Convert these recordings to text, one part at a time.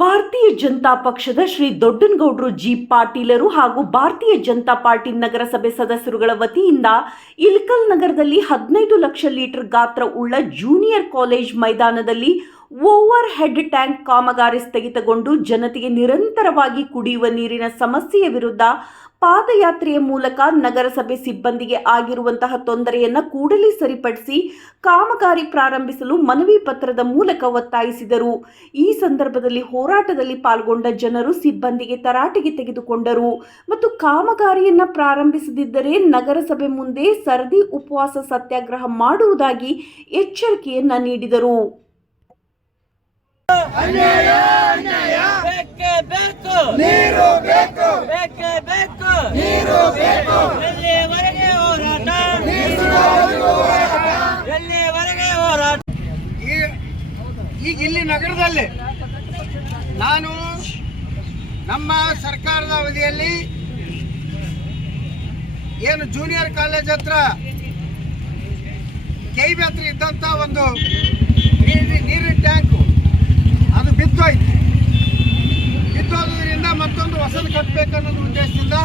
ಭಾರತೀಯ ಜನತಾ ಪಕ್ಷದ ಶ್ರೀ ದೊಡ್ಡನಗೌಡರು ಜಿ ಪಾಟೀಲರು ಹಾಗೂ ಭಾರತೀಯ ಜನತಾ ಪಾರ್ಟಿ ನಗರಸಭೆ ಸದಸ್ಯರುಗಳ ವತಿಯಿಂದ ಇಲ್ಕಲ್ ನಗರದಲ್ಲಿ ಹದಿನೈದು ಲಕ್ಷ ಲೀಟರ್ ಗಾತ್ರ ಉಳ್ಳ ಜೂನಿಯರ್ ಕಾಲೇಜ್ ಮೈದಾನದಲ್ಲಿ ಓವರ್ ಹೆಡ್ ಟ್ಯಾಂಕ್ ಕಾಮಗಾರಿ ಸ್ಥಗಿತಗೊಂಡು ಜನತೆಗೆ ನಿರಂತರವಾಗಿ ಕುಡಿಯುವ ನೀರಿನ ಸಮಸ್ಯೆಯ ವಿರುದ್ಧ ಪಾದಯಾತ್ರೆಯ ಮೂಲಕ ನಗರಸಭೆ ಸಿಬ್ಬಂದಿಗೆ ಆಗಿರುವಂತಹ ತೊಂದರೆಯನ್ನ ಕೂಡಲೇ ಸರಿಪಡಿಸಿ ಕಾಮಗಾರಿ ಪ್ರಾರಂಭಿಸಲು ಮನವಿ ಪತ್ರದ ಮೂಲಕ ಒತ್ತಾಯಿಸಿದರು. ಈ ಸಂದರ್ಭದಲ್ಲಿ ಹೋರಾಟದಲ್ಲಿ ಪಾಲ್ಗೊಂಡ ಜನರು ಸಿಬ್ಬಂದಿಗೆ ತರಾಟೆಗೆ ತೆಗೆದುಕೊಂಡರು. ಮತ್ತು ಕಾಮಗಾರಿಯನ್ನ ಪ್ರಾರಂಭಿಸದಿದ್ದರೆ ನಗರಸಭೆ ಮುಂದೆ ಸರದಿ ಉಪವಾಸ ಸತ್ಯಾಗ್ರಹ ಮಾಡುವುದಾಗಿ ಎಚ್ಚರಿಕೆಯನ್ನ ನೀಡಿದರು. ಬೇಕೇ ಬೇಕು. ನೀರು ಬೇಕು. ಬೇಕೇ ಬೇಕು. ನೀರು ಬೇಕು. ಎಲ್ಲಿವರೆಗೆ ಹೋರಾಟ? ಎಲ್ಲಿವರೆಗೆ ಹೋರಾಟ? ಈ- ಈಗ ಇಲ್ಲಿ ನಗರದಲ್ಲಿ ನಾನು ನಮ್ಮ ಸರ್ಕಾರದ ಅವಧಿಯಲ್ಲಿ ಏನು ಜೂನಿಯರ್ ಕಾಲೇಜ್ ಹತ್ರ ಕೈಬಿ ಹತ್ರ ಇದ್ದಂಥ ಒಂದು ನೀರಿನ ಟ್ಯಾಂಕು ಅದು ಬಿದ್ದೋಯ್ತು. ಬಿದ್ದೋದ್ರಿಂದ ಮತ್ತೊಂದು ಹೊಸದು ಕಟ್ಟಬೇಕನ್ನೋದು ಉದ್ದೇಶದಿಂದ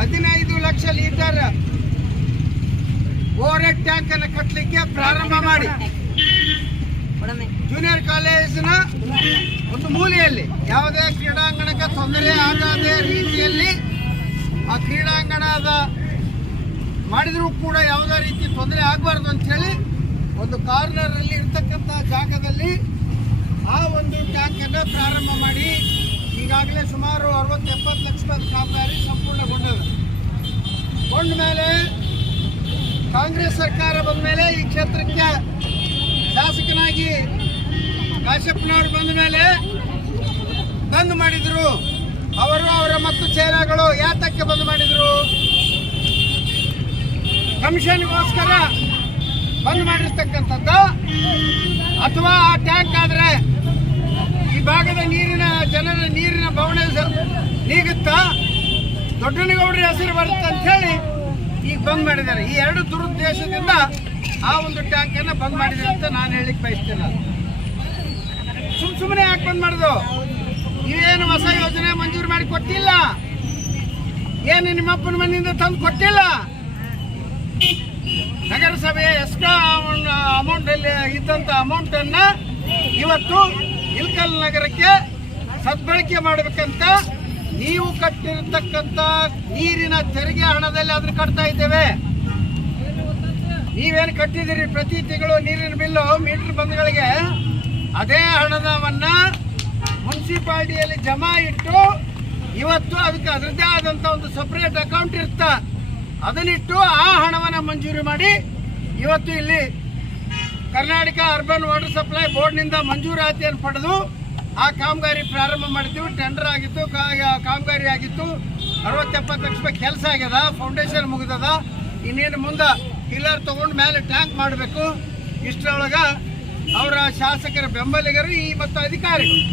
ಹದಿನೈದು ಲಕ್ಷ ಲೀಟರ್ ಓವರ್ಹೆಡ್ ಟ್ಯಾಂಕ್ ಅನ್ನು ಕಟ್ಟಲಿಕ್ಕೆ ಪ್ರಾರಂಭ ಮಾಡಿ. ಜೂನಿಯರ್ ಕಾಲೇಜಿನ ಒಂದು ಮೂಲೆಯಲ್ಲಿ, ಯಾವುದೇ ಕ್ರೀಡಾಂಗಣಕ್ಕೆ ತೊಂದರೆ ಆಗದ ರೀತಿಯಲ್ಲಿ ಆ ಕ್ರೀಡಾಂಗಣದ ಮಾಡಿದರೂ ಕೂಡ ಯಾವುದೇ ರೀತಿ ತೊಂದರೆ ಆಗಬಾರ್ದು ಅಂತ ಹೇಳಿ ಒಂದು ಕಾರ್ನರ್ ಅಲ್ಲಿ ಇರ್ತಕ್ಕಂಥ ಜಾಗದಲ್ಲಿ ಆ ಒಂದು ಟ್ಯಾಂಕನ್ನು ಪ್ರಾರಂಭ ಮಾಡಿ. ಈಗಾಗಲೇ ಸುಮಾರು ಅರವತ್ತು ಎಪ್ಪತ್ತು ಲಕ್ಷದ ಕಾಮಗಾರಿ ಸಂಪೂರ್ಣಗೊಂಡಿದೆ ಕೊಂಡ ಮೇಲೆ ಕಾಂಗ್ರೆಸ್ ಸರ್ಕಾರ ಬಂದ ಮೇಲೆ ಈ ಕ್ಷೇತ್ರಕ್ಕೆ ಶಾಸಕನಾಗಿ ಕಾಶ್ಯಪ್ಪನವರು ಬಂದ ಮೇಲೆ ಬಂದ್ ಮಾಡಿದ್ರು. ಅವರು ಅವರ ಮತ್ತು ಚೇಲಾಗಳು ಯಾತಕ್ಕೆ ಬಂದ್ ಮಾಡಿದ್ರು? ಕಮಿಷನ್ಗೋಸ್ಕರ ಬಂದ್ ಮಾಡಿರ್ತಕ್ಕಂಥದ್ದು. ಅಥವಾ ಆ ಟ್ಯಾಂಕ್ ಆದ್ರೆ ಭಾಗದ ನೀರಿನ, ಜನರ ನೀರಿನ ಭವನ ನೀಗುತ್ತಾ ದೊಡ್ಡನಗೌಡರ ಹೆಸರು ಬರುತ್ತೆ ಅಂತ ಹೇಳಿ ಈಗ ಬಂದ್ ಮಾಡಿದ್ದಾರೆ. ಈ ಎರಡು ದುರುದ್ದೇಶದಿಂದ ಆ ಒಂದು ಟ್ಯಾಂಕ್ ಅನ್ನ ಬಂದ್ ಮಾಡಿದ್ದಾರೆ ಅಂತ ನಾನು ಹೇಳಿಕ್ ಬಯಸ್ತೇನೆ ಸುಮ್ ಸುಮ್ಮನೆ ಯಾಕೆ ಬಂದ್ ಮಾಡುದು? ನೀವೇನು ಹೊಸ ಯೋಜನೆ ಮಂಜೂರು ಮಾಡಿ ಕೊಟ್ಟಿಲ್ಲ? ಏನು ನಿಮ್ಮಪ್ಪನ ಮನೆಯಿಂದ ತಂದು ಕೊಟ್ಟಿಲ್ಲ? ನಗರಸಭೆಯ ಎಸ್ಕಾ ಅಮೌಂಟ್ ಅಲ್ಲಿ ಇದ್ದಂತ ಅಮೌಂಟ್ ಅನ್ನ ಇವತ್ತು ಇಲ್ಕಲ್ ನಗರಕ್ಕೆ ಸದ್ಬಳಕೆ ಮಾಡಬೇಕಂತ ನೀವು ಕಟ್ಟಿರ್ತಕ್ಕಂಥ ನೀರಿನ ತೆರಿಗೆ ಹಣದಲ್ಲಿ ಅದನ್ನು ಕಟ್ತಾ ಇದ್ದೇವೆ. ನೀವೇನು ಕಟ್ಟಿದಿರಿ ಪ್ರತಿ ತಿಂಗಳು ನೀರಿನ ಬಿಲ್ಲು ಮೀಟರ್ ಬಂದ್ಗಳಿಗೆ ಅದೇ ಹಣದವನ್ನ ಮುನ್ಸಿಪಾಲ್ಟಿಯಲ್ಲಿ ಜಮಾ ಇಟ್ಟು ಇವತ್ತು ಅದಕ್ಕೆ ಅದರದ್ದೇ ಆದಂತ ಒಂದು ಸಪ್ರೇಟ್ ಅಕೌಂಟ್ ಇರ್ತ ಅದನ್ನಿಟ್ಟು ಆ ಹಣವನ್ನ ಮಂಜೂರಿ ಮಾಡಿ ಇವತ್ತು ಇಲ್ಲಿ ಕರ್ನಾಟಕ ಅರ್ಬನ್ ವಾಟರ್ ಸಪ್ಲೈ ಬೋರ್ಡ್ನಿಂದ ಮಂಜೂರಾತಿಯನ್ನು ಪಡೆದು ಆ ಕಾಮಗಾರಿ ಪ್ರಾರಂಭ ಮಾಡಿದ್ದೀವಿ ಟೆಂಡರ್ ಆಗಿತ್ತು ಕಾಮಗಾರಿ ಆಗಿತ್ತು. ಅರವತ್ತೆಪ್ಪತ್ತು ಲಕ್ಷ ಕೆಲಸ ಆಗ್ಯದ ಫೌಂಡೇಶನ್ ಮುಗಿದದ. ಇನ್ನೇನು ಮುಂದೆ ಪಿಲ್ಲರ್ ತೊಗೊಂಡು ಮೇಲೆ ಟ್ಯಾಂಕ್ ಮಾಡಬೇಕು. ಇಷ್ಟರೊಳಗೆ ಅವರ ಶಾಸಕರ ಬೆಂಬಲಿಗರು ಈ ಮತ್ತು ಅಧಿಕಾರಿಗಳು.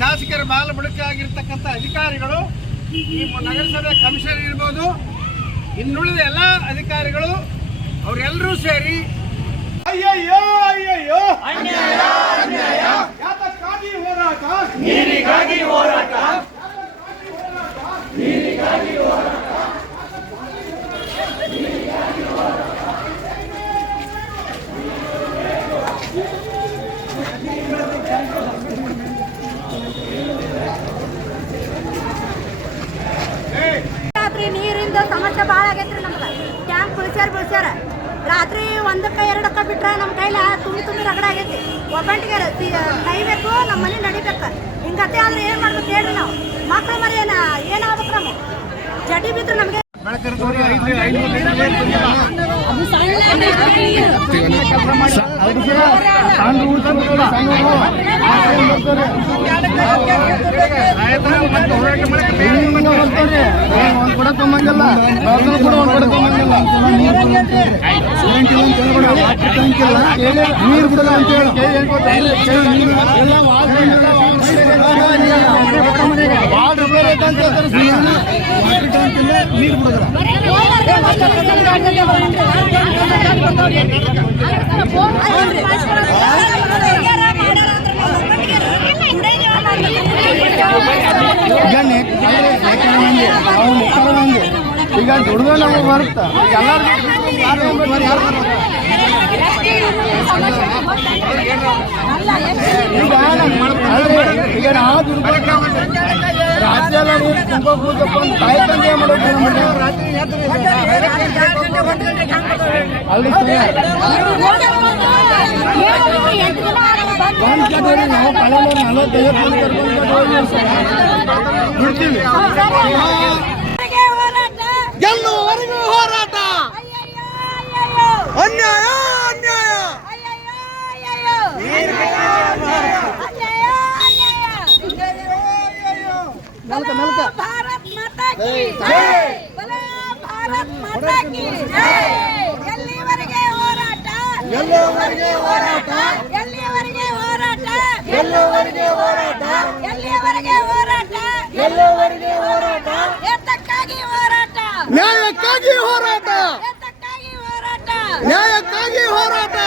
ಶಾಸಕರ ಬಾಲ ಆಗಿರ್ತಕ್ಕಂಥ ಅಧಿಕಾರಿಗಳು, ಈ ನಗರಸಭೆ ಕಮಿಷನರ್ ಇರ್ಬೋದು, ಇನ್ನುಳಿದ ಎಲ್ಲ ಅಧಿಕಾರಿಗಳು ಅವರೆಲ್ಲರೂ ಸೇರಿ ಅಯ್ಯಯ್ಯೋ ಅಯ್ಯಯ್ಯೋ. ಯಾತಕ್ಕಾಗಿ ಹೋರಾಟ? ನೀರಿಗಾಗಿ ಹೋರಾಟ. ರಾತ್ರಿ ನೀರಿಂದ ಸಮಸ್ಯೆ ಭಾಳ ಆಗೈತ್ರಿ ನಮ್ಗೆ. ಕ್ಯಾಂಪ್ ಬಿಳ್ಸ್ಯಾರ ಬಿಳ್ಸ್ಯಾರ. ರಾತ್ರಿ ಒಂದಕ್ಕ ಎರಡಕ್ಕ ಬಿಟ್ರೆ ನಮ್ಮ ಕೈಲ ತುಂಬಿ ತುಂಬಿ ರಗಡ ಆಗೈತಿ ಒಬ್ಬಂಟಿಗೆ ಕೈಬೇಕು ನಮ್ಮ ಮನೆ ನಡಿಬೇಕು ಹಿಂಗತ್ತೆ ಆದ್ರೆ ಏನು ಮಾಡ್ಬೇಕು ಹೇಳ್ರಿ ನಾವು ಮಕ್ಳು ಮರಿ ಏನ ಏನಾಗ್ಬೇಕು ಜಡಿ ಬಿದ್ರು ನಮಗೆ ಕೂಡ ತಮ್ಮಂಗಿಲ್ಲ ಕೂಡ ಒಂದ್ ಕೂಡ ತಮ್ಮಂಗಿಲ್ಲ ನೀರು ಬಿಡಲ್ಲ ಅಂತ ಹೇಳಿ ನೀರು ಮಾಡ್ಯಾರ ಈಗ ದುಡ್ದು ನಮಗೆ ಬರುತ್ತಾ ಎಲ್ಲರಿಗೂ ಈಗ ನಾವು ಎಲ್ಲ ನೀರು ತುಂಬ ಕೂತಪ್ಪ ಅಂತ ತಾಯಿ ತಂದೆ ಮಾಡೋದು ಅಲ್ಲಿ ಒಂದು ಕಡೆ ನಾವು ಕಳೆದ ನಲವತ್ತೈವತ್ತು ಮಂದಿ ಕರ್ಕೊಂಡು ಹೋಗಿ ಬಿಡ್ತೀವಿ. ಗೆಲ್ಲುವವರೆಗೂ ಹೋರಾಟ. ಅನ್ಯಾಯ. ಎಲ್ಲಿವರೆಗೆ ಹೋರಾಟ? ಎಲ್ಲಿವರೆಗೆ ಹೋರಾಟ? ಎಲ್ಲಿಯವರೆಗೆ ಹೋರಾಟ? ಎಲ್ಲಿವರೆಗೆ ಹೋರಾಟ? ಎಲ್ಲಿಯವರೆಗೆ ಹೋರಾಟ? ಏತಕ್ಕಾಗಿ ಹೋರಾಟ? ನ್ಯಾಯಕ್ಕಾಗಿ ಹೋರಾಟ? ನ್ಯಾಯಕ್ಕಾಗಿ ಹೋರಾಟ?